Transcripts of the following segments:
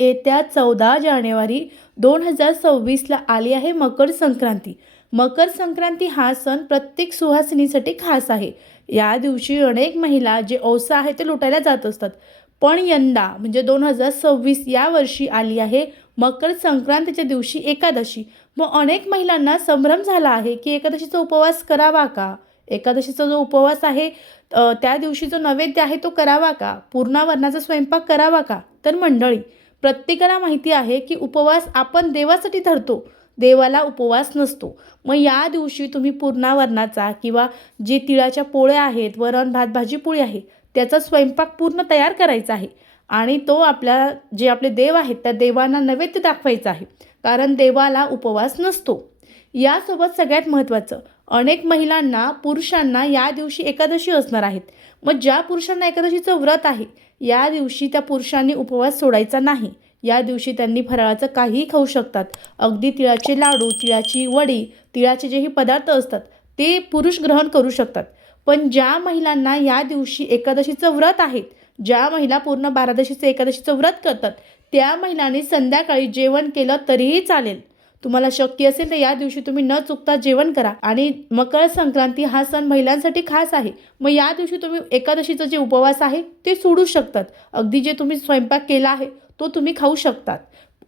येत्या चौदा जानेवारी दोन हजार सव्वीसला आली आहे मकर संक्रांती. मकर संक्रांती हा सण प्रत्येक सुहासिनीसाठी खास आहे. या दिवशी अनेक महिला जे औसा आहे ते लुटायला जात असतात. पण यंदा म्हणजे दोन हजार सव्वीस या वर्षी आली आहे मकर संक्रांतीच्या दिवशी एकादशी. मग अनेक महिलांना संभ्रम झाला आहे की एकादशीचा उपवास करावा का? एकादशीचा जो उपवास आहे त्या दिवशी जो नैवेद्य आहे तो करावा का? पूर्णावरणाचा स्वयंपाक करावा का? तर मंडळी प्रत्येकाला माहिती आहे की उपवास आपण देवासाठी धरतो देवाला उपवास नसतो. मग या दिवशी तुम्ही पूर्णावरणाचा किंवा जे तिळाच्या पोळ्या आहेत वरण भात भाजी पोळी आहे त्याचा स्वयंपाक पूर्ण तयार करायचा आहे. आणि तो आपल्या जे आपले देव आहेत त्या देवांना नैवेद्य दाखवायचा आहे. कारण देवाला उपवास नसतो. यासोबत सगळ्यात महत्त्वाचं अनेक महिलांना पुरुषांना या दिवशी एकादशी असणार आहेत. मग ज्या पुरुषांना एकादशीचं व्रत आहे या दिवशी त्या पुरुषांनी उपवास सोडायचा नाही. या दिवशी त्यांनी फराळाचं काहीही खाऊ शकतात. अगदी तिळाचे लाडू तिळाची वडी तिळाचे जेही पदार्थ असतात ते पुरुष ग्रहण करू शकतात. पण ज्या महिलांना या दिवशी एकादशीचं व्रत आहे ज्या महिला पूर्ण बारादशीचं एकादशीचं व्रत करतात त्या महिलांनी संध्याकाळी जेवण केलं तरीही चालेल. तुम्हाला शक्य असेल तर या दिवशी तुम्ही न चुकता जेवण करा. आणि मकर संक्रांती हा सण महिलांसाठी खास आहे. मग या दिवशी तुम्ही एकादशीचं जे उपवास आहे ते सोडू शकतात. अगदी जे तुम्ही स्वयंपाक केला आहे तो तुम्ही खाऊ शकतात.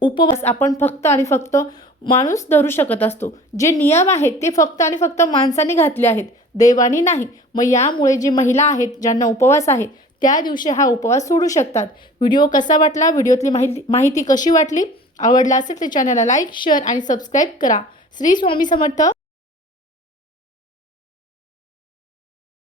उपवास आपण फक्त आणि फक्त माणूस धरू शकत असतो. जे नियम आहेत ते फक्त आणि फक्त माणसाने घातले आहेत देवानी नाही. मग यामुळे जी महिला आहेत ज्यांना उपवास आहे त्या दिवशी हा उपवास सोडू शकतात. व्हिडिओ कसा वाटला? व्हिडिओतली माहिती माहिती कशी वाटली? आवडला असेल तर चॅनलला लाईक शेअर आणि सबस्क्राईब करा. श्री स्वामी समर्थ.